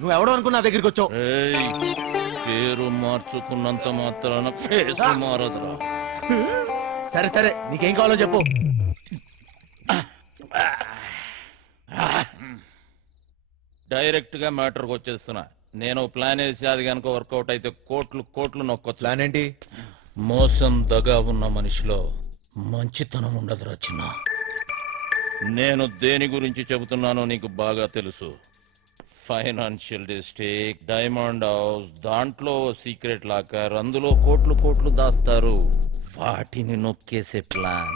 నువ్వెవడో అనుకున్నా దగ్గరికి వచ్చావు. పేరు మార్చుకున్నంత మాత్రాన ఫేస్ మారదురా. సరే సరే నీకేం కావాలో చెప్పు. డైరెక్ట్ గా మ్యాటర్కి వచ్చేస్తున్నా. నేను ప్లాన్ వేసి అది కనుక వర్కౌట్ అయితే కోట్లు కోట్లు నొక్కొచ్చు. ప్లాన్ ఏంటి? మోసం దగా ఉన్న మనిషిలో మంచితనం ఉండదురా చిన్న. నేను దేని గురించి చెబుతున్నానో నీకు బాగా తెలుసు. ఫైనాన్షియల్ డిస్ట్రిక్ట్, డైమండ్ హౌస్, దాంట్లో సీక్రెట్ లాకర్, అందులో కోట్లు కోట్లు దాస్తారు. వాటిని నొక్కేసే ప్లాన్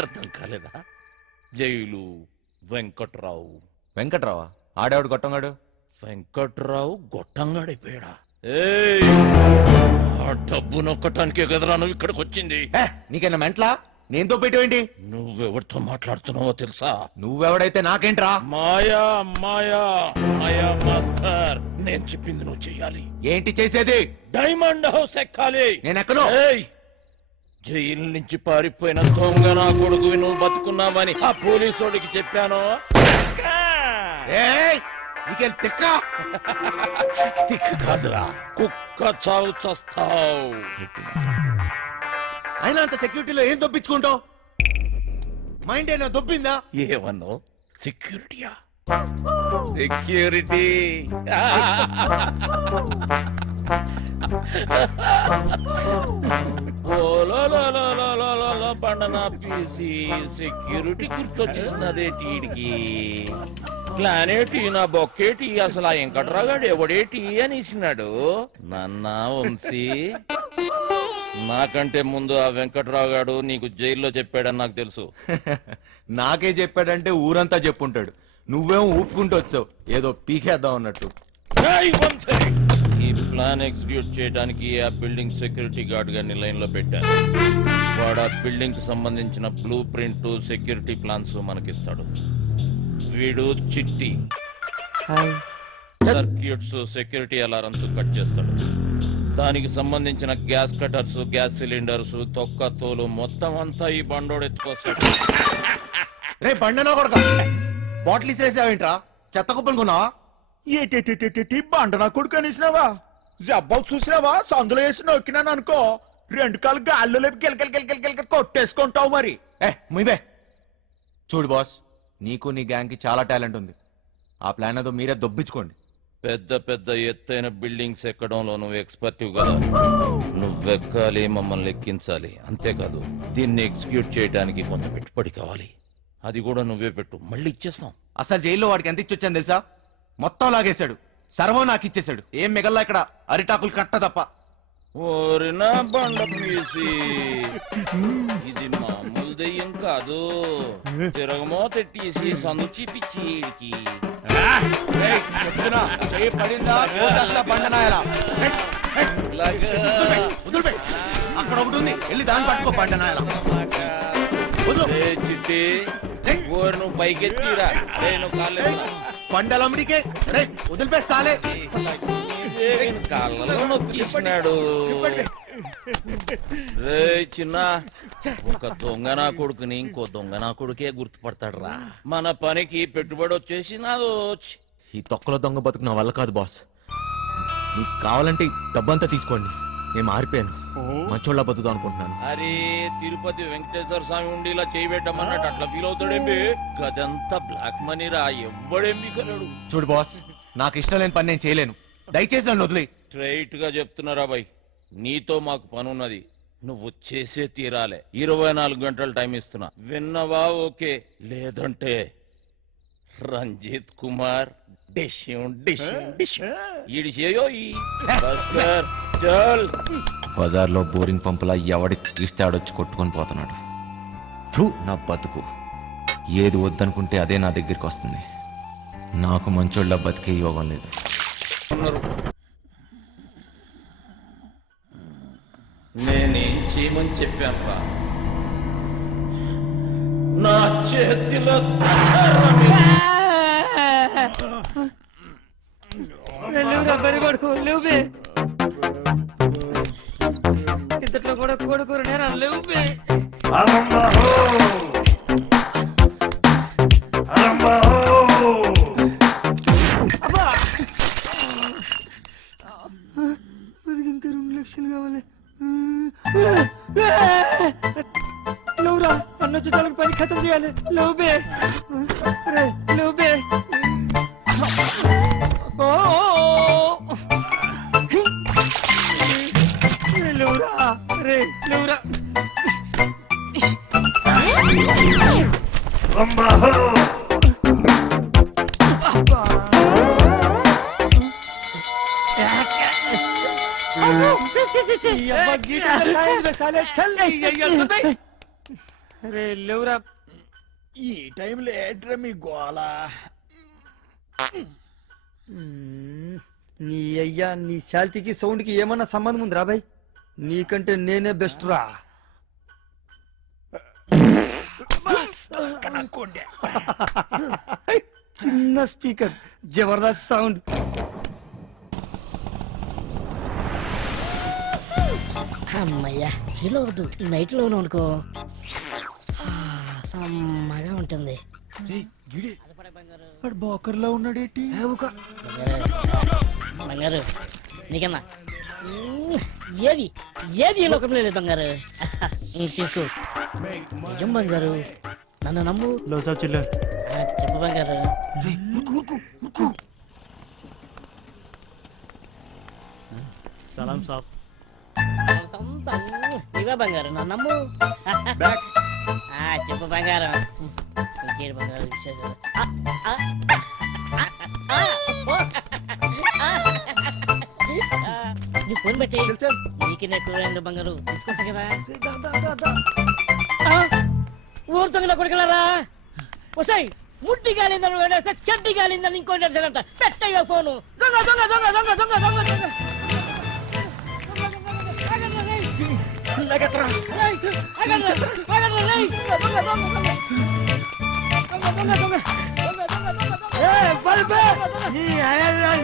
అర్థం కాలేదా? జైలు వెంకట్రావు. వెంకట్రావా? ఆడేవాడు గొట్టంగాడు. వెంకట్రావు గొట్టంగాడైపోయాడా? ఆ డబ్బు నొక్కటానికే కదరా నువ్వు ఇక్కడికి వచ్చింది. నీకైనా మెంట్లా? నేనుతో పెట్టేవేంటి? నువ్వెవరితో మాట్లాడుతున్నావో తెలుసా? నువ్వెవడైతే నాకేంట్రా? మాయా మాయా మాయా మాస్టర్, నేను చెప్పింది నువ్వు చెయ్యాలి. ఏంటి చేసేది? డైమండ్ హౌస్ ఎక్కాలి. నేను ఎక్కను. జైలు నుంచి పారిపోయిన దొంగ నా కొడుకు నువ్వు బతుకున్నావని ఆ పోలీసోడికి చెప్పాను. తిక్క కాదురా, కుక్క చావు చస్తావు. అయినా అంత సెక్యూరిటీలో ఏం దొప్పించుకుంటావు? మైండ్ అయినా దొబ్బిందా? ఏమన్నావు? సెక్యూరిటీయా? సెక్యూరిటీ పండనా పీసి సెక్యూరిటీ గుర్తొచ్చేసినదేటీడికి. ప్లానేటి నా బొక్కేటి, అసలు ఆ వెంకట్రాగాడు ఎవడేటి అని ఇచ్చినాడు. నన్నా వంశీ, నాకంటే ముందు ఆ వెంకట్రావు గారు నీకు జైల్లో చెప్పాడని నాకు తెలుసు. నాకే చెప్పాడంటే ఊరంతా చెప్పుంటాడు. నువ్వేమో ఊపుకుంటూ వచ్చావు ఏదో పీకేద్దాం అన్నట్టు. ఈ ప్లాన్ ఎగ్జిక్యూట్ చేయడానికి ఆ బిల్డింగ్ సెక్యూరిటీ గార్డ్ గారిని లైన్ లో పెట్టాను. వాడు ఆ బిల్డింగ్ కు సంబంధించిన బ్లూ ప్రింట్, సెక్యూరిటీ ప్లాన్స్ మనకిస్తాడు. వీడు చిట్టి సర్క్యూట్స్, సెక్యూరిటీ అలారమ్స్ కట్ చేస్తాడు. దానికి సంబంధించిన గ్యాస్ కటర్స్, గ్యాస్ సిలిండర్స్, తొక్క తోలు మొత్తం అంతా ఈ బండోడు ఎత్తుకొస్తాడు. రే బండనో కొడక, బాటిల్ ఇచ్చేసావేంట్రా? చెత్త కుప్పలు కొన్నావా? ఏటి బండ నా కొడుకు అనేసినావా? జబ్బాలు చూసినావా? సందులో వేసి నొక్కినాను అనుకో, 2 కాళ్ళు గాల్లో లేపి గిలగిలగిలగిలగిలగ కొట్టేసుకుంటావు. మరి ముయ్యే చూడు బాస్, నీకు నీ గ్యాంగ్ కి చాలా టాలెంట్ ఉంది. ఆ ప్లాన్ ఏదో మీరే దొబ్బించుకోండి. పెద్ద పెద్ద ఎత్తైన బిల్డింగ్స్ ఎక్కడంలో నువ్వు ఎక్స్పర్టివ్ కదా. నువ్వెక్కాలి, మమ్మల్ని ఎక్కించాలి. అంతేకాదు దీన్ని ఎగ్జిక్యూట్ చేయడానికి కొంత పెట్టుబడి కావాలి. అది కూడా నువ్వే పెట్టు, మళ్ళీ ఇచ్చేస్తాం. అసలు జైల్లో వాడికి ఎంత ఇచ్చొచ్చాను తెలుసా? మొత్తం లాగేశాడు, సర్వం నాకు ఇచ్చేశాడు. ఏం మిగల్లా ఇక్కడ అరిటాకులు కట్ట తప్ప. ఓరినా బండ పీసి, ఇది మామూలు దెయ్యం కాదు. తిరగమో తెట్టేసి సందు చూపించి అక్కడ ఒకటి ఉంది, వెళ్ళి దాన్ని పట్టుకో బండనాయల. చిట్టి నువ్వు పైకెత్తిరా, పండలమ్మడికే వదిలిపేస్తాలే. కాళ్ళలో నొక్కిస్తున్నాడు. రే చిన్న, ఒక దొంగ నా కొడుకుని ఇంకో దొంగ నా కొడుకే గుర్తుపడతాడు రా. మన పనికి పెట్టుబడి వచ్చేసి నాదో. ఈ తొక్కలో దొంగ బతుకు నా వల్ల కాదు బాస్. మీకు కావాలంటే డబ్బంతా తీసుకోండి, నేను మారిపోయాను, మంచోళ్ళ బతుకుదాం అనుకుంటున్నాను. అరే తిరుపతి వెంకటేశ్వర స్వామి ఉండి ఇలా చేయబెట్టమన్నట్టు అట్లా ఫీల్ అవుతాడేంటి? గదంతా బ్లాక్ మనీ రా, ఎవ్వడేం బిగలడు. చూడు బాస్, నాకు ఇష్టం లేని పని నేను చేయలేను, దయచేసి నన్ను వదిలే. స్ట్రైట్ గా చెప్తున్నారా బాయ్, నీతో మాకు పనున్నది, నువ్వు చేసే తీరాలే. 24 గంటలు టైం ఇస్తున్నా, విన్నవా? ఓకే, లేదంటే రంజిత్ కుమార్ బజార్లో బోరింగ్ పంపులా ఎవడికి ఇస్తే ఆడొచ్చి కొట్టుకొని పోతున్నాడు. నా బతుకు ఏది వద్దనుకుంటే అదే నా దగ్గరికి వస్తుంది. నాకు మంచోళ్ళ బతికే యోగం లేదు. నేనేం చేయమని చెప్పాను? నా చేతిలో కొడుకు లేవు, ఇంతట్లో కూడా కొడుకు నేను లేవు. అరే లేవురా. ఈ టైంలో ఏంట్రా మీ గోల? నీ అయ్యా నీ శాల్తీకి సౌండ్ కి ఏమన్నా సంబంధం ఉంది రాబాయ్? నీకంటే నేనే బెస్ట్ రా. చిన్న స్పీకర్, జబర్దస్త్ సౌండ్. అమ్మయ్యా హీలో వద్దు, నైట్ లోనే అనుకో సమ్మగా ఉంటుంది. బోకర్లో ఉన్నాడేటి? బంగారు నీకన్నా ఏది ఏది ఈ లోకంలో లేదు బంగారు. తీసుకో. నిజం బంగారు, నన్ను నమ్ము. చెప్పు బంగారు. సలాం సాబ్. ఇవే బంగారు, నన్ను నమ్ము. చెప్పు బంగారం. ఇంకేడు బంగారు విశేషాలు? నువ్వు ఫోన్ పెట్టి నీకు నేను బంగారు తీసుకుంటా కదా. ఊరుతుంది కొడుకులారా. వస్తాయి ముట్టి గాలిందని వేడేస్తే చెడ్డి గాలిందని ఇంకోటి అంట. పెట్టయ్యా ఫోను. దొంగ దొంగ దొంగ దొంగ దొంగ దొంగ దొంగ.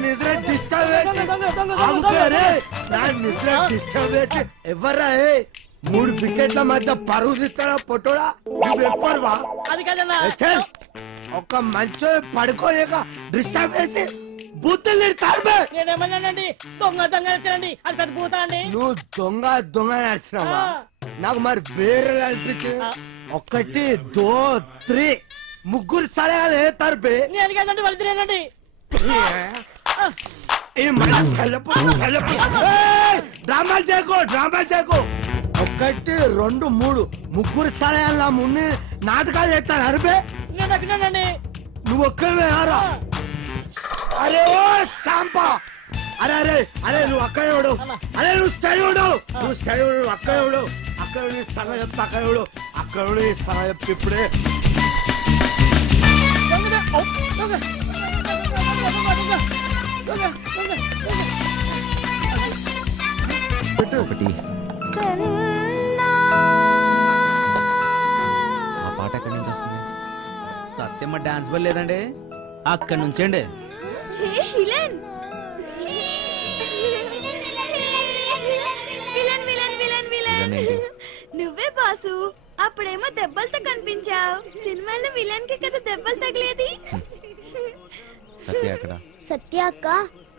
నిద్ర డిస్టర్బ్ ఎవర్రా? 3 వికెట్ల మధ్య పరుగు తీస్తారా పొట్టోడా? నువ్వెప్పవా? అది కాదన్నా. ఒక్క మంచి పడుకోలేక డిస్టర్బ్ చేసి బూతులు కాదు. నేనేమన్నానండి? దొంగ దొంగ నచ్చానండి. అది పెద్ద పూత అండి. నువ్వు దొంగ దొంగ నచ్చినావా? నాకు మరి వేరే అనిపించింది. 1 2 3 ముగ్గురు సలహాలు వేస్తారు బే. నేను కాదండి, వాళ్ళు తినేనండి. డ్రామాలు చేయకు, డ్రామాలు చేయకు. 1 2 3 ముగ్గురు సలహాల ముందు నాటకాలు చేస్తాను అరిపే. నేను అక్కడండి. నువ్వు ఒక్కవే ఆరా. అరే ఓ సాంపా. అరే అరే అరే నువ్వు అక్కడ ఎవడు? అరే నువ్వు స్టై ఎవడు? నువ్వు స్టై ఎవడు? అక్కడ ఎవడు? అక్కడ స్థలం చెప్తా. అక్కడ ఎవడు? అక్కడ స్థలం చెప్తే ఇప్పుడే. ఒకటి ఆ పాట ఎక్కడి నుంచి వస్తుంది? సత్యమ్మ డాన్స్ బల్ లేదండి, అక్కడి నుంచండి. నువ్వే బాసు. అప్పుడేమో దెబ్బలతో కనిపించావు. సినిమాలో విలన్ కి కదా దెబ్బలు తగిలేది. సత్య అక్కడ. సత్య అక్క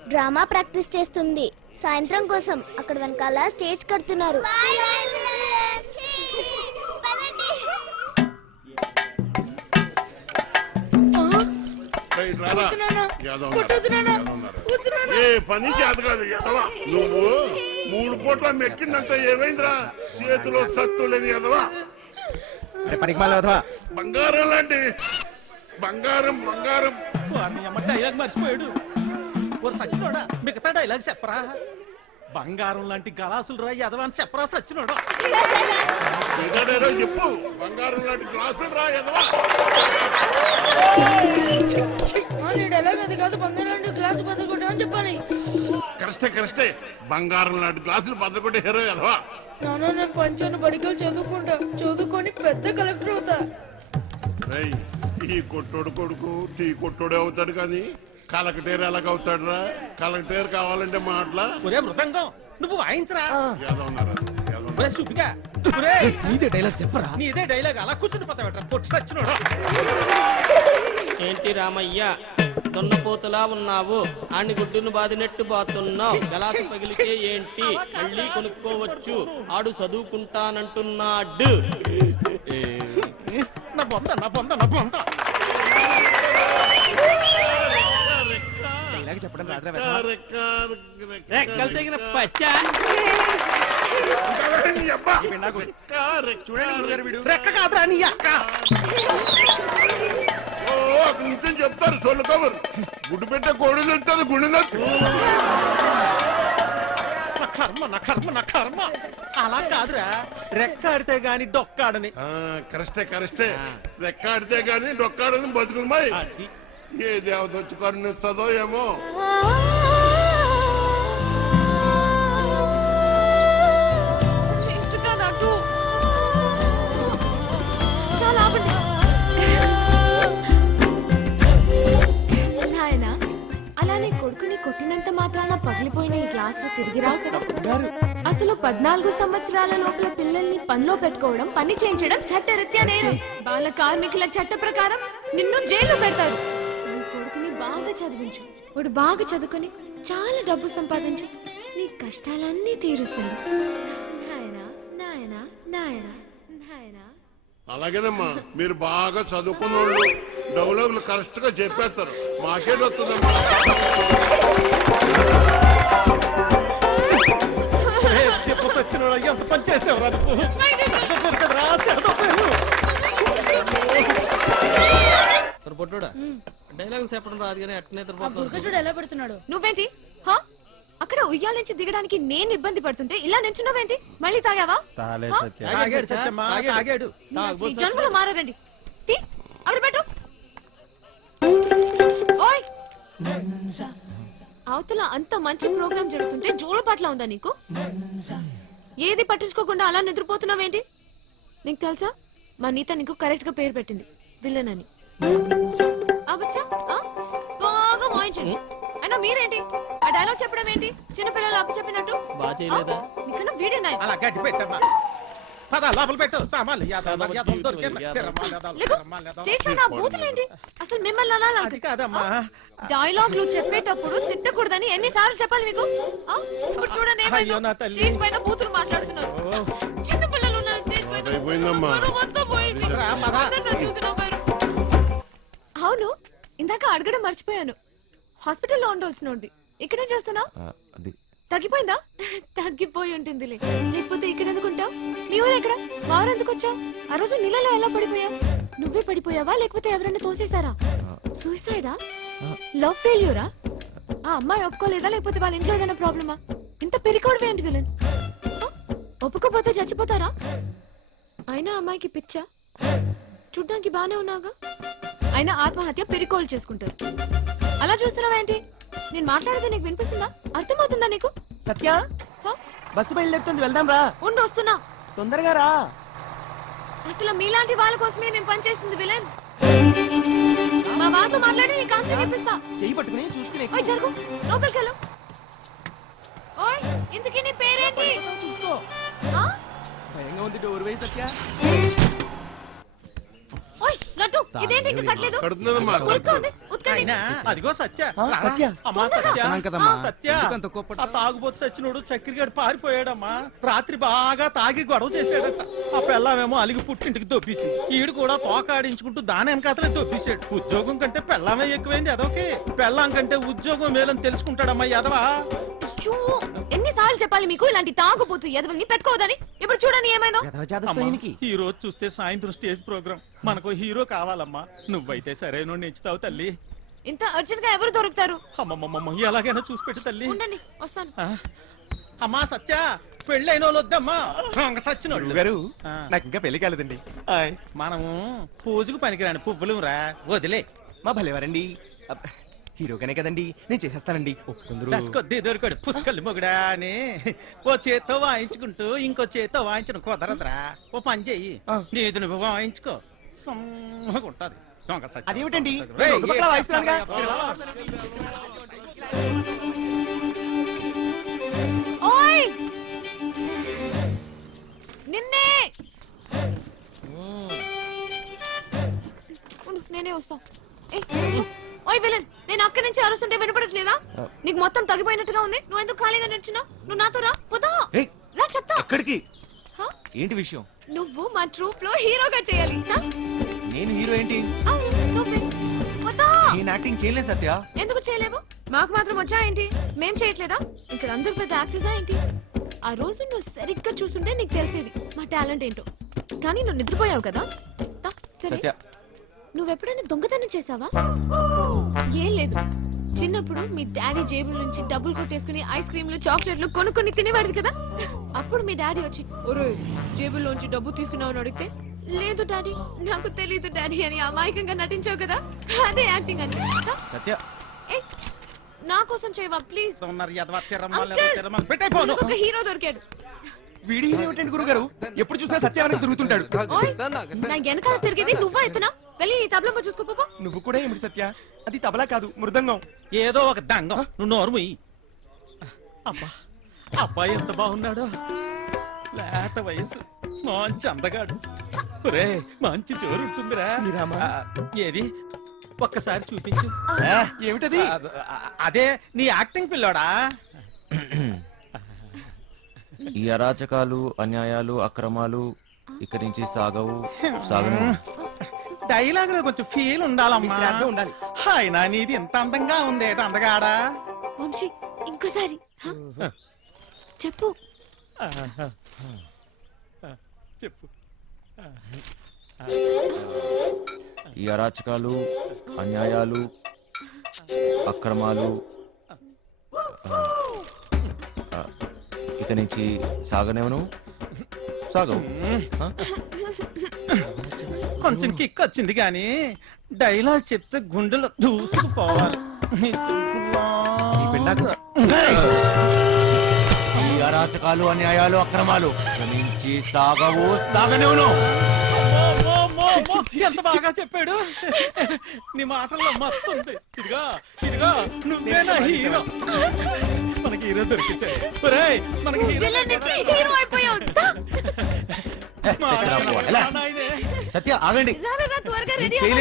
డ్రామా ప్రాక్టీస్ చేస్తుంది. సాయంత్రం కోసం అక్కడ వెనకాల స్టేజ్ కడుతున్నారు. ఏ పని చేత కాదు ఎదవా. నువ్వు 3 పూట్ల మెక్కిందంటే ఏమైందిరా? చేతిలో సత్తు లేని ఎదవా. బంగారం లాంటి బంగారం బంగారం. డైలాగ్ మర్చిపోయాడు. సచ్చినోడా మిగతా డైలాగ్ చెప్పరా? బంగారం లాంటి గలాసులు రా ఎదవా అని చెప్పరా సచ్చినోడా? చెప్పు. బంగారం లాంటి గ్లాసులు రా ఎదవా. డైలాగ్ అది కాదు. బంగారం లాంటి గ్లాసు బద్దలుకొట్టామని చెప్పాలి. కరెక్టే కరెక్టే. బంగారం లాంటి గ్లాసులు బద్దకొట్టే హీరో ఎదవా. నాన్న నేను పంచాను బడికలు చదువుకుంటా. చదువుకొని పెద్ద కలెక్టర్ అవుతా. ఈ కొట్టోడు కొడుకు టీ కొట్టోడే అవుతాడు కానీ కలెక్టర్ ఎలాగవుతాడు రా? కలెక్టర్ కావాలంటే మాటలా? ఒరే మృదంగం నువ్వు వాయించరా. నీదే డైలాగ్ చెప్పరా? నీదే డైలాగ్ అలా కూర్చుని పోతావట పొట్టు సచ్చినోడా. ఏంటి రామయ్య దొన్నపోతులా ఉన్నావు? ఆని గుడ్డును బాదినట్టు బాతున్నావు. గలాసు పగిలితే ఏంటి మళ్ళీ కొనుక్కోవచ్చు. ఆడు చదువుకుంటానంటున్నాడు. నా బొంద నా బొంద నా బొంద. చెప్పడం రెక్కలు తెగిన పచ్చా. రెక్క కాదురా నీ అక్క. నిత్యం చెప్తారు సొల్లు కబురు. గుడ్డు పెట్టే కోడి వెళ్తుంది గుండె కర్మ అలా కాదురా రెక్కాడితే గాని డొక్కాడని కరెస్టే రెక్కాడితే గాని డొక్కాడని బతుకులమాయి ఏ దేవత వచ్చి కరుణిస్తుందో ఏమో నాయనా అలానే కొడుకుని కొట్టినంత మాత్రాన పగిలిపోయిన ఈ గ్లాసులు తిరిగి రావు కదా. అసలు 14 సంవత్సరాల లోపల పిల్లల్ని పనిలో పెట్టుకోవడం, పని చేయించడం చట్టరీత్యా నేరం. బాల కార్మికుల చట్ట ప్రకారం నిన్ను జైల్లో పెడతారు. నీ కొడుకుని బాగా చదివించు. వాడు బాగా చదువుకొని చాలా డబ్బు సంపాదించి నీ కష్టాలన్నీ తీరుస్తాడు. నాయనా నాయనా నాయనా నాయనా. అలాగేనమ్మా మీరు బాగా చదువుకున్న వాళ్ళు డెవలప్లు కరెక్ట్ గా చెప్పేస్తారు. మాకేట్ వస్తుందమ్మా. ఎంత పని చేసేవరా పొట్టుడా డైలాగ్ చెప్పడం రాదు కానీ అట్నే చూడు ఎలా పెడుతున్నాడు. నువ్వేంటి అక్కడ ఉయ్యాల నుంచి దిగడానికి నేను ఇబ్బంది పడుతుంటే ఇలా నించున్నావేంటి? మళ్ళీ తాగావా? జన్మలో మారారండి. అక్కడ పెట్టు. ఓయ్ అవతల అంత మంచి ప్రోగ్రామ్ జరుగుతుంటే జోడు పట్ల ఉందా నీకు? ఏది పట్టించుకోకుండా అలా నిద్రపోతున్నావేంటి? నీకు తెలుసా మా నీత నీకు కరెక్ట్ గా పేరు పెట్టింది విలన్ అని. బాగా వాయించండి. అయినా మీరేంటి ఆ డైలాగ్ చెప్పడం ఏంటి? చిన్నపిల్లలు అప్పు చెప్పినట్టు వీడే అలా గట్టి పెట్టమ్మా. పద లోపల పెట్టు సామాన్లు బూతులేంటి? అసలు మిమ్మల్ని అనాలి కాదమ్మా. డైలాగ్లు చెప్పేటప్పుడు తిట్టకూడదని ఎన్నిసార్లు చెప్పాలి మీకు? ఇప్పుడు చూడండి స్టేజ్ పైన బూతులు మాట్లాడుతున్నారు. చిన్నపిల్లలు ఉన్నారు స్టేజ్ పైన. అవును ఇందాక అడగడం మర్చిపోయాను. హాస్పిటల్లో ఉండవలసినోంది ఇక్కడేం చేస్తున్నావు? తగ్గిపోయిందా? తగ్గిపోయి ఉంటుందిలే. లేకపోతే ఇక్కడ ఎందుకుంటావు? నీ ఊరు ఎక్కడ? వారు ఎందుకు వచ్చావు? ఆ రోజు నీళ్ళలో ఎలా పడిపోయావు? నువ్వే పడిపోయావా లేకపోతే ఎవరైనా తోసేశారా? సూసైడా? లవ్ ఫెయిల్యూరా? ఆ అమ్మాయి ఒప్పుకోలేదా లేకపోతే వాళ్ళ ఇంట్లో ఏదైనా ప్రాబ్లమా? ఇంత పెరికోవడం ఏంటి విలన్? ఒప్పుకోపోతే చచ్చిపోతారా? అయినా అమ్మాయికి పిచ్చా? చూడ్డానికి బానే ఉన్నావుగా. అయినా ఆత్మహత్య పెరికోలు చేసుకుంటారు. అలా చూస్తున్నావేంటి? నేను మాట్లాడితే నీకు వినిపిస్తుందా? అర్థమవుతుందా నీకు? సత్య బస్సు బయలుదేరుతుంది వెళ్దాం రా. ఉండి వస్తున్నా. తొందరగా రా. అసలు మీలాంటి వాళ్ళ కోసమే నేను పనిచేస్తుంది విలన్. మా వాళ్ళతో మాట్లాడి నీకు ఆన్సర్ చెప్పిస్తా. చెయ్యి పట్టుకుని చూసుకుని ఓయ్ జరుగు లోపలికి వెళ్ళు. ఓయ్ ఇంతకీ నీ పేరేంటి? చూసుకో. భయంగా ఉంది. డోర్ వేయి సత్య. ఓయ్ లడ్డు ఇదేంటి ఇంకా కట్టలేదు? అదిగో సత్య తాగుబోతు సచ్చినోడు చక్కెరగాడు పారిపోయాడమ్మా. రాత్రి బాగా తాగి గొడవ చేశాడట. ఆ పెళ్ళామేమో అలిగి పుట్టింటికి దొబ్బేసి ఈడు కూడా తోకాడించుకుంటూ దాని వెనకాతలే దొబ్బేశాడు. ఉద్యోగం కంటే పెళ్ళామే ఎక్కువైంది ఎదవకి. పెళ్ళాం కంటే ఉద్యోగం మేలని తెలుసుకుంటాడమ్మా ఎదవా. ఎన్నిసార్లు చెప్పాలి మీకు ఇలాంటి తాగుబోతు ఎదవల్ని పెట్టుకోవద్దని? ఇప్పుడు చూడని ఏమైందో. ఈ రోజు చూస్తే సాయంత్రం స్టేజ్ ప్రోగ్రామ్. మనకు హీరో కావాలమ్మా. నువ్వైతే సరైన నెచ్చుతావు తల్లి. ఇంత అర్జెంట్ గా ఎవరు దొరుకుతారు? అమ్మమ్మమ్మ ఎలాగైనా చూసి పెట్టు తల్లి. ఉండండి వస్తాను. అమ్మా సత్య పెళ్ళైన వాళ్ళు వద్దమ్మా. సచ్చినోళ్ళు గారు నాకు ఇంకా పెళ్లి కాలేదండి. మనము పూజకు పనికిరాని పువ్వులు రా వదిలే. మా భలేవారండి. హీరోగానే కదండి నేను చేసేస్తానండి. కొద్ది దొరకడు పుష్కలు మొగుడా అని ఓ చేత్తో వాయించుకుంటూ ఇంకో చేత్తో వాయించను కుదరదురా. ఓ పని చెయ్యి నీది నువ్వు వాయించుకో. ఉంటది అదేమిటండి? నిన్నే నేనే వస్తా. ఓయ్ విలన్ నేను అక్కడి నుంచి అరుస్తుంటే వినపడట్లేదా? నీకు మొత్తం తగ్గిపోయినట్టుగా ఉంది. నువ్వు ఎందుకు ఖాళీగా నిల్చున్నావు? నువ్వు నాతో రా. పోదా రా చెప్తా. ఎక్కడికి? ఏంటి విషయం? నువ్వు మా ట్రూప్ లో హీరోగా చేయాలి. నేను హీరో ఏంటి? నేను యాక్టింగ్ చేయలేదు సత్య. ఎందుకు చేయలేవు? మాకు మాత్రం వచ్చా ఏంటి? మేం చేయట్లేదా? ఇక్కడ అందరు పెద్ద యాక్టర్సా ఏంటి? ఆ రోజు నువ్వు సరిగ్గా చూస్తుంటే నీకు తెలిసేది మా టాలెంట్ ఏంటో. కానీ నువ్వు నిద్రపోయావు కదా. సరే నువ్వెప్పుడైనా దొంగతనం చేసావా? ఏం లేదు. చిన్నప్పుడు మీ డాడీ జేబుల నుంచి డబ్బులు కొట్టేసుకుని ఐస్ క్రీమ్లు చాక్లెట్లు కొనుక్కొని తినేవాడు కదా. అప్పుడు మీ డాడీ వచ్చి ఒరే జేబుల్లోంచి డబ్బు తీసుకున్నావు అని అడిగితే లేదు డాడీ నాకు తెలీదు డాడీ అని అమాయకంగా నటించావు కదా, అదే యాక్టింగ్ అని. సత్య నా కోసం చేయవా ప్లీజ్. ఒక హీరో దొరికాడు. వీడి ఏమిటండి గురుగారు, ఎప్పుడు చూసినా సత్యానికి తిరుగుతుంటాడు. ఓయ్, నా వెనకాల తిరిగేది నువ్వా ఇతనా? వెళ్ళి నీ తబలంగా చూసుకోపో. నువ్వు కూడా ఏమిటి సత్య, అది తబలా కాదు మృదంగం. ఏదో ఒక దంగం, నువ్వు నోరుముయి. అబ్బా అబ్బాయి ఎంత బాగున్నాడో, లేత వయసు, మంచి అందగాడు. ఒరే మంచి జోరు ఉంటుందిరా. ఏది ఒక్కసారి చూపించు. ఏమిటది? అదే నీ యాక్టింగ్ పిల్లోడా. ఈ అరాచకాలు, అన్యాయాలు, అక్రమాలు ఇక్కడి నుంచి సాగవు. డైలాగ్ లో కొంచెం ఫీల్ ఉండాలమ్మా, ఉండాలి. అయినా నీది ఇంత అందంగా ఉంది అందగాడా. వంశీ ఇంకోసారి చెప్పు. చెప్పు. ఈ అరాచకాలు, అన్యాయాలు, అక్రమాలు ఇక నుంచి సాగనేవను సాగవు. కొంచెం కిక్ వచ్చింది కానీ డైలాగ్ చెప్తే గుండెలో దూసుకుపోవాలి. ఈ అరాచకాలు, అన్యాయాలు, అక్రమాలు ఇక నుంచి సాగవు, సాగనేవను. ఎంత బాగా చెప్పాడు. నీ మాటల్లో మస్తు ఉంది. ఇదిగా ఇదిగా నువ్వేనా హీరో. మనకి హీరో దొరికించాడు. మనకి హీరో అయిపోయావు. సత్య ఆగండి.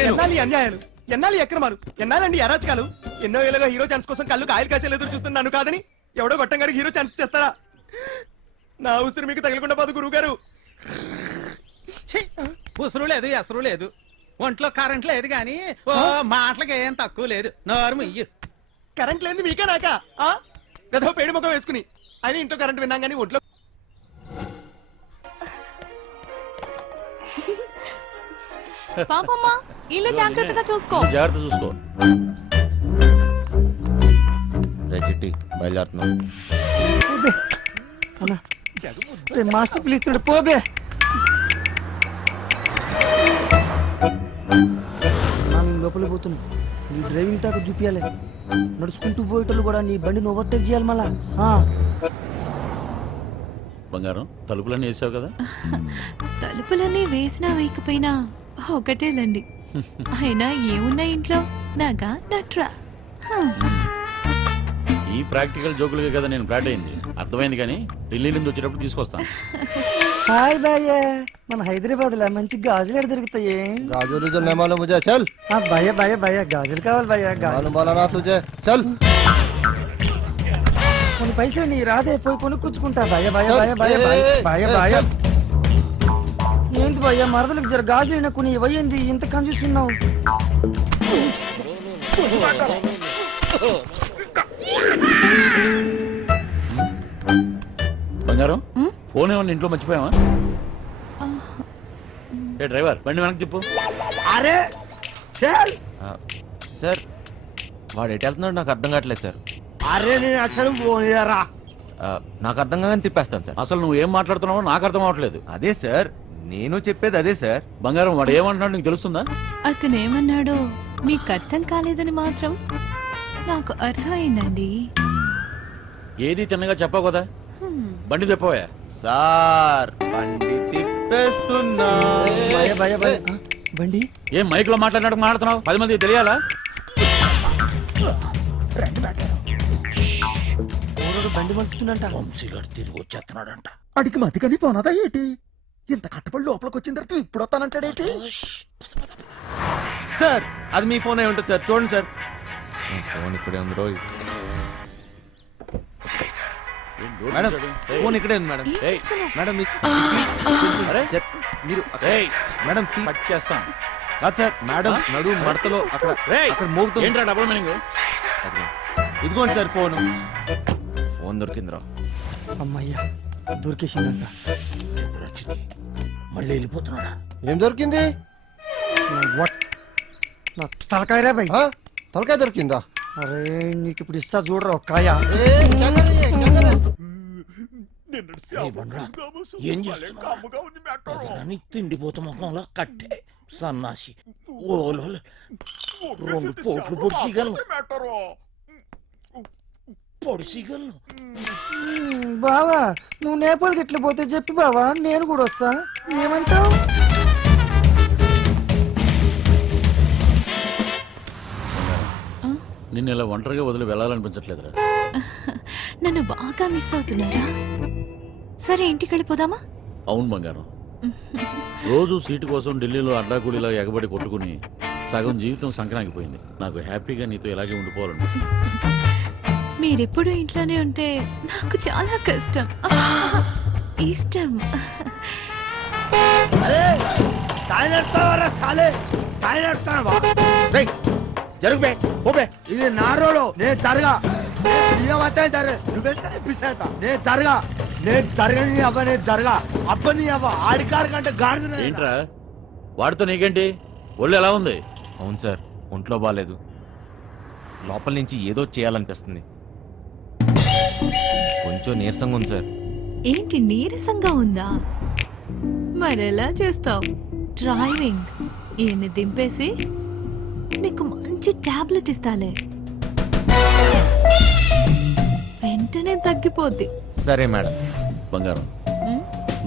ఎన్నాలి అన్యాయాలు, ఎన్నాలి అక్రమాలు, ఎన్నాలండి అరాచకాలు. ఎన్నో ఏళ్ళగా హీరో ఛాన్స్ కోసం కళ్ళు కాయలు కాసేలు ఎదురు చూస్తున్నాను కాదని ఎవడో గొట్టంగారికి హీరో ఛాన్స్ చేస్తారా? నా ఉసిరి మీకు తగలకుండా పోదు గురువు గారు. ఉసురు లేదు, ఎసరు లేదు, ఒంట్లో కరెంట్ లేదు కానీ మాటలకి ఏం తక్కువ లేదు. నోరు ముయ్యు. కరెంట్ లేదు మీకే నాక ఏదో పేడి ముఖం వేసుకుని అయినా ఇంట్లో కరెంట్ విన్నాం కానీ ఒంట్లో. పాపమ్మా ఇల్లు జాగ్రత్తగా చూసుకో. జాగ్రత్త చూసుకో. చిట్టి బయలుదేరుతున్నాం. మాస్టర్ పిలుస్తున్నాడు పోబే. లోపలికి పోతున్నా. నీ డ్రైవింగ్ టాక్ చూపించాలి. నడుచుకుంటూ పోయేటోళ్ళు కూడా నీ బండిని ఓవర్టేక్ చేయాలి మళ్ళా. బంగారం తలుపులన్నీ వేసావు కదా? తలుపులన్నీ వేసినా వేయకపోయినా ఒకటేలండి. అయినా ఏమున్నా ఇంట్లో నాగా నట్రా. ఈ ప్రాక్టికల్ జోకులుగా కదా నేను ఫ్లాట్ అయింది. అర్థమైంది కానీ ఢిల్లీ నుంచి వచ్చేటప్పుడు తీసుకొస్తాను. హాయ్ భయ్య, మన హైదరాబాద్ లో మంచి గాజులు ఎక్కడ దొరుకుతాయి? గాజులు ముజే చల్. భయ్య భయ్య భయ్య గాజులు కావాలి భయ్య. గాజులు తుజే చల్. కొన్ని పైసలు నీ రాదే పోయి కొనుక్కుంటా. భయ్య భయ్య భయ్య భయ్య భయ్య భయ్య. ఏంటి భయ్య మరదలకు జర గాజులు కొన్ని ఇవ్వయింది ఇంత కన్ఫ్యూస్తున్నావు. బంగారం ఫోన్ ఏమన్నా ఇంట్లో మర్చిపోయావా? ఏ డ్రైవర్ బండి వెనక్కి తిప్పు. అరే సార్ వాడు ఎటు వెళ్తున్నాడు నాకు అర్థం కావట్లేదు సార్. అరే నేను అసలు పోనీయరా. నాకు అర్థం కాగానే తిప్పేస్తాను సార్. అసలు నువ్వు ఏం మాట్లాడుతున్నావో నాకు అర్థం అవట్లేదు. అదే సార్ నేను చెప్పేది అదే సార్. బంగారం వాడు ఏమంటున్నాడు నీకు తెలుస్తుందా? అతను ఏమన్నాడో మీకు అర్థం కాలేదని మాత్రం నాకు అర్థమైందండి. ఏది తిన్నగా చెప్పావు కదా, బండి తిప్పవా? సార్ బండి తిప్పేస్తున్నా. బండి ఏం మైక్ లో మాట్లాడినట్టు మాట్లాడుతున్నావు? 10 మంది తెలియాలా? బండి మలుపుతుందంట. వంశీగాడు తిరిగి వచ్చేస్తున్నాడంట. అడిగి మతికని పోనదా ఏంటి? ఇంత కట్టబడి లోపలికి వచ్చిన తర్వాత ఇప్పుడు వస్తానంటాడేంటి? సార్ అది మీ ఫోన్ అయి ఉంటుంది సార్, చూడండి సార్. ఫోన్ ఇక్కడే ఉంది రోయ్. మేడం ఫోన్ ఇక్కడే ఉంది మేడం. మేడం మీరు మేడం కట్ చేస్తాను కాదు సార్. మేడం నడు మడతలో అక్కడ అక్కడ మోగుతుంది. ఏంట్రా డబుల్ మీనింగ్? ఇదిగోండి సార్ ఫోన్. ఫోన్ దొరికిందిరా. అమ్మయ్యా దొరికేసిందంట. మళ్ళీ వెళ్ళిపోతున్నాడా? ఏం దొరికింది? నా తలకాయరా భయ్. తలకాయ దొరికిందా? అరే నీకు ఇప్పుడు ఇస్తా చూడరా కాయ ఏం చేస్తున్నావు తిండిపోత ముఖంలో కట్టే సన్నాసి ఓలో 2 పోట్లు పొడిచిగలను బావా నువ్వు నేపాల్కి ఎట్లా పోతే చెప్పి బావా నేను కూడా వస్తా ఏమంటావు నిన్ను ఇలా ఒంటరిగా వదిలి వెళ్ళాలనిపించట్లేదురా. నన్ను బాగా మిస్ అవుతున్నారా? సరే ఇంటికి వెళ్ళిపోదామా? అవును బంగారం, రోజు సీటు కోసం ఢిల్లీలో అడ్డాకూడిలా ఎగబడి కొట్టుకుని సగం జీవితం సంక్రాంతిపోయింది. నాకు హ్యాపీగా నీతో ఇలాగే ఉండిపోవాలండి. మీరెప్పుడు ఇంట్లోనే ఉంటే నాకు చాలా కష్టం, ఇష్టం. జరుగు ఇది నా రోడ్, నేను జరగా నేను జరగా నేను జరగని అవ్వ నేను జరగా అబ్బని అవ్వ ఆడికారు కంటే గాడి ఏంట్రా వాడితో నీకేంటి? ఒళ్ళు ఎలా ఉంది? అవును సార్, ఒంట్లో బాగాలేదు. లోపల నుంచి ఏదో చేయాలనిపిస్తుంది. కొంచెం నీరసంగా ఉంది సార్. ఏంటి నీరసంగా ఉందా? మరెలా చేస్తావు? డ్రైవింగ్ ఈయన్ని దింపేసి నీకు మంచి టాబ్లెట్ ఇస్తాలే, వెంటనే తగ్గిపోద్ది. సరే మేడం. బంగారం,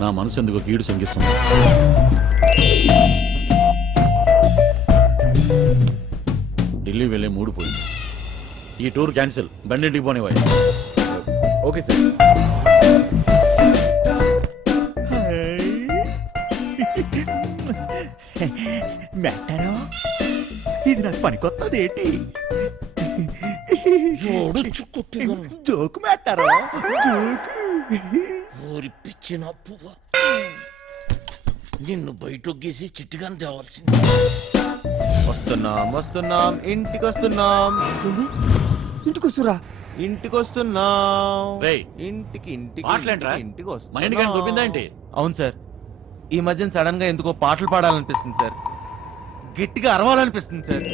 నా మనసు ఎందుకు కీడు శంకిస్తుంది. ఢిల్లీ వెళ్ళే మూడు పోయింది. ఈ టూర్ క్యాన్సిల్, బండింటికి పోనివ్వాలి. Okay sir. మెట్టను ఇది నాకు పనికొత్తది ఏంటి? జోకు మెట్టారు ఊరి పిచ్చిన పువ్వ నిన్ను బయటొగ్గేసి చిట్టుగాని తేవాల్సింది. వస్తున్నాం ఇంటికి వస్తున్నాం. ఇంటికి వస్తురా? ఇంటికి వస్తున్నాం. ఇంటికి ఇంటికి వస్తున్నాం. అవును సార్, ఈ మధ్యన సడన్ గా ఎందుకో పాటలు పాడాలనిపిస్తుంది సార్, గట్టిగా అరవాలనిపిస్తుంది సార్.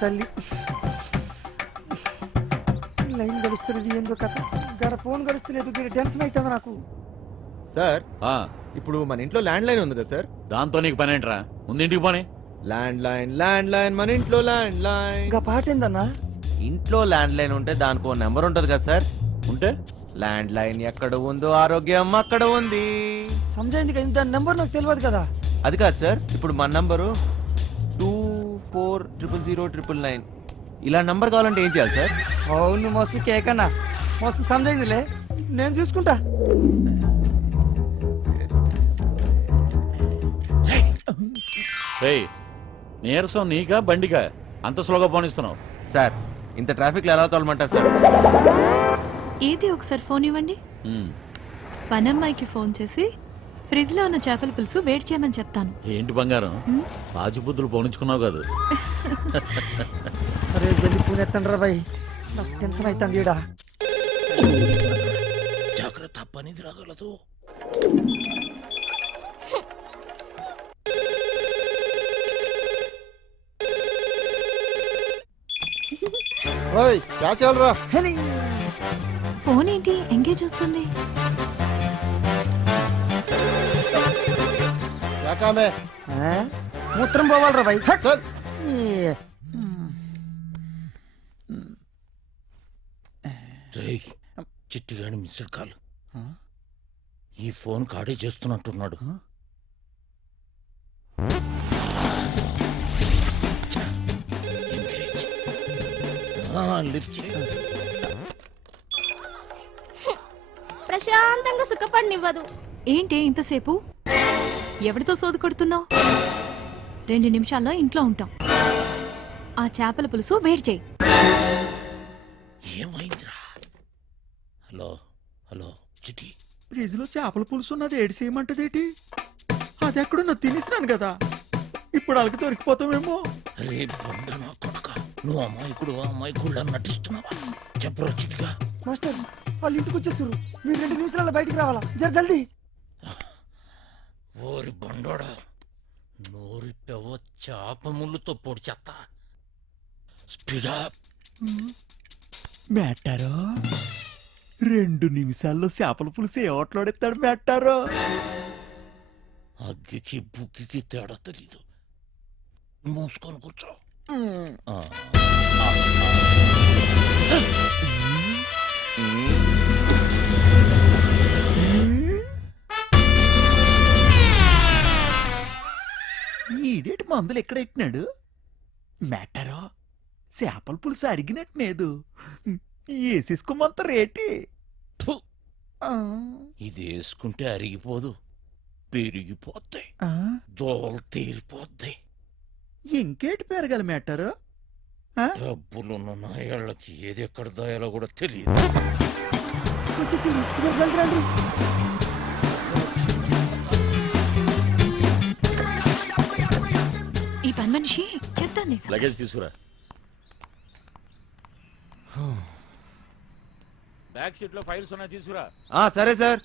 తల్లి లైన్ గడుస్తున్నది ఏందో కథ, గడ ఫోన్ గడుస్తలేదు, టెన్షన్ అవుతుంది నాకు. సార్ ఇప్పుడు మన ఇంట్లో ల్యాండ్ లైన్ ఉంది కదా సార్, దాంతో నీకు పని ఏంట్రా? ముందు ఇంటికి పోనీ. ల్యాండ్ లైన్ మన ఇంట్లో ల్యాండ్ లైన్. ఇంకా పాట ఏందన్నా? ఇంట్లో ల్యాండ్ లైన్ ఉంటే దానికి ఒక నెంబర్ ఉంటది కదా సార్. ఉంటే ల్యాండ్ లైన్ ఎక్కడ ఉందో ఆరోగ్యం అక్కడ ఉంది. సమజైంది కదా, దాని నెంబర్ నాకు తెలియదు కదా. అది కాదు సార్, ఇప్పుడు మన నంబరు 240009. ఇలా నంబర్ కావాలంటే ఏం చేయాలి సార్? అవును మస్తు కేకన్నా, మస్తు సమజైందిలే, నేను చూసుకుంటా. నీరసం నీకా బండికా అంత స్లోగా పోనిస్తున్నావు? సార్ ఇంత ట్రాఫిక్ లో ఎలా తోలమంటారు సార్? ఏది ఒకసారి ఫోన్ ఇవ్వండి. పనమ్మాయికి ఫోన్ చేసి ఫ్రిడ్జ్ లో ఉన్న చేపల పులుసు వేడి చేయమని చెప్తాను. ఏంటి బంగారం, రాజుబుద్ధులు పోనించుకున్నావు కాదు? అరే జల్ది ఫోన్ ఎత్తండి రా బాయ్, నాకు టెన్షన్ అవుతుంది ఈడ. జాగ్రత్త, పనిది రాగలదు. ఫోన్ ఏంటి ఎంగేజ్ వస్తుంది? మూత్రం పోవాలరా బాయ్. చిట్టిగాని మిస్డ్ కాల్. ఈ ఫోన్ కాడే చేస్తున్నట్టున్నాడు. ప్రశాంతంగా సుఖపడినివ్వదు. ఏంటి ఇంతసేపు? ఎవరితో సోదు కొడుతున్నావు? 2 నిమిషాల్లో ఇంట్లో ఉంటాం. ఆ చేపల పులుసు వేడి చేయి. ఏమైందిరా? హలో హలో చిటి, ఫ్రిడ్జ్ లో చేపల పులుసు ఉన్నది ఏడు చేయమంటదేటి? అది ఎక్కడున్నా తినేసినాను కదా, ఇప్పుడు వాళ్ళకి దొరికిపోతామేమో. అరే బండ నా కొడక, నువ్వు అమ్మాయికుడు నటిస్తున్నావా? చెప్పరా చిటిగా. మాస్టర్ వాళ్ళు ఇంటికి వచ్చేస్తారు, మీరు 2 నిమిషాల్లో బయటికి రావాలా, జల్దీ. ఓరి బండోడా నోరి పెవ చేప ముళ్ళుతో పొడి చెత్త స్పీడా మేటారో 2 నిమిషాల్లో చేపల పులుసు ఏవట్లాడేస్తాడు మేటారో. అగ్గికి బుగ్గికి తేడా తెలీదు. మూసుకొని కూర్చో. ఈడేటి మందులు ఎక్కడెట్టినాడు మేటారో? చేపల పులుసు అడిగినట్లేదు, వేసేసుకోమంత రేటి. ఇది వేసుకుంటే అరిగిపోదు, పెరిగిపోతాయి, దోలు తీరిపోద్ది. ఇంకేటి పెరగాలి మేటారో? డబ్బులున్న నాయాళ్ళకి ఏది ఎక్కడ దాయాలో కూడా తెలియదు. ఈ పని మనిషి చెప్తాను. లగేజ్ తీసుకురా. బ్యాక్ సీట్ లో ఫైల్స్ ఉన్నాయి, తీసుకురా. సరే సార్.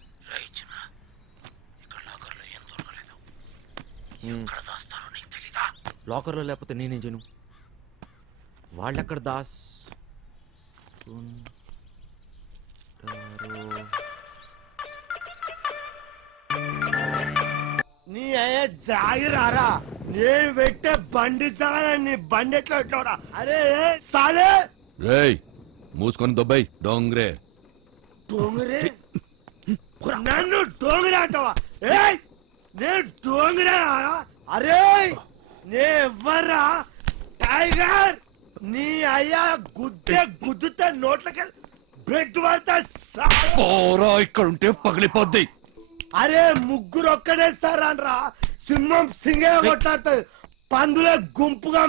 లాకర్లో లేకపోతే నేనేం చేయను? వాళ్ళెక్కడ దాస్ నీ అయ్యే జాగిరారా, నేను పెట్టే బండి నీ బండి ఎట్లా పెట్టావురా? అరే సాలే రేయ్ మూసుకొని దొబ్బాయి డోంగ్రే. డోంగరే నన్ను డోంగరే అంటావా? ఏయ్ నేను డోంగరే. అరే నే ఎవ్వరా టైగర్? నీ అయ్యా గుద్దుతే నోట్లకి బెడ్ పడతా. ఇక్కడ ఉంటే పగిలిపోద్ది. అరే ముగ్గురు ఒక్కడేస్తారా రా, సింహం సింగే కొట్లాడుతుంది, పందులే గుంపుగా